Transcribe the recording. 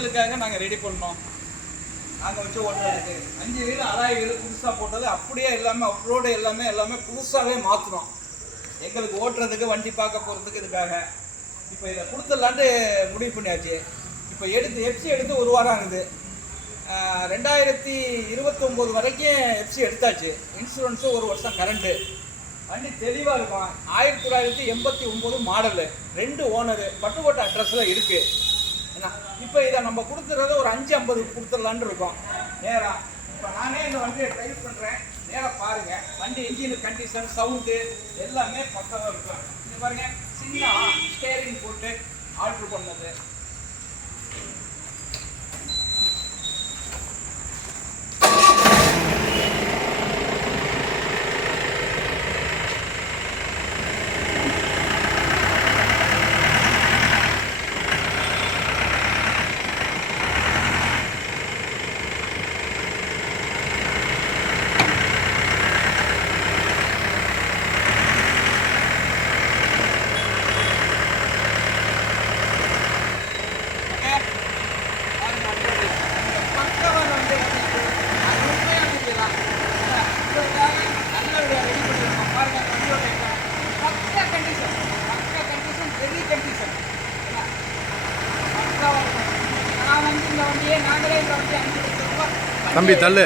இதுக்காக நாங்கள் ரெடி பண்ணோம். நாங்கள் வச்சு ஓட்டுறதுக்கு 5 வீடு அலாய் வீடு புதுசாக போட்டது அப்படியே எல்லாமே அப்ரோடு எல்லாமே புதுசாகவே மாற்றினோம். எங்களுக்கு ஓட்டுறதுக்கு வண்டி பார்க்க போகிறதுக்கு இதுக்காக இப்போ இதை கொடுத்துடலான்ட்டு முடிவு பண்ணியாச்சு. இப்போ எஃப்சி எடுத்து 1 வாரம் ஆகுது. 2029 வரைக்கும் எஃப்சி எடுத்தாச்சு. இன்சூரன்ஸு 1 வருஷம் கரண்ட்டு. வண்டி தெளிவாக இருக்கும். 1989 மாடலு, 2 ஓனரு, பட்டுக்கோட்டை அட்ரஸில் இருக்குது. ஏன்னா இப்போ இதை நம்ம கொடுத்துறது ஒரு 550 கொடுத்துடலான்னு இருக்கோம். நேராக இப்போ நானே இந்த வண்டியை ட்ரைவ் பண்ணுறேன். நேராக பாருங்கள், வண்டி இன்ஜின் கண்டிஷன், சவுண்டு எல்லாமே பக்கமாக இருக்கும். இங்கே பாருங்கள், சின்ன ஸ்டேரிங் போட்டு ஆல்ட்ரு பண்ணது. தம்பி தள்ளு.